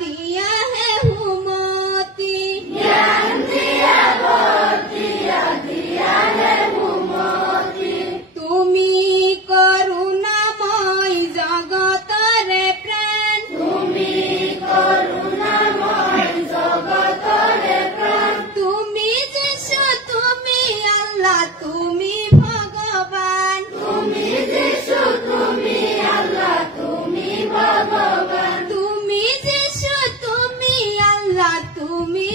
दिया है हुमोती, ज्ञान दिया है हुमोती। তুমি করুণাময় জগতরে প্রাণ, তুমি করুণাময় জগতরে প্রাণ। তুমি যিশু, তুমি আল্লাহ, তুমি ভগবান, তুমি যিশু, তুমি আল্লাহ, তুমি ভগবান। তুমি যিশু, তুমি আল্লাহ, তুমি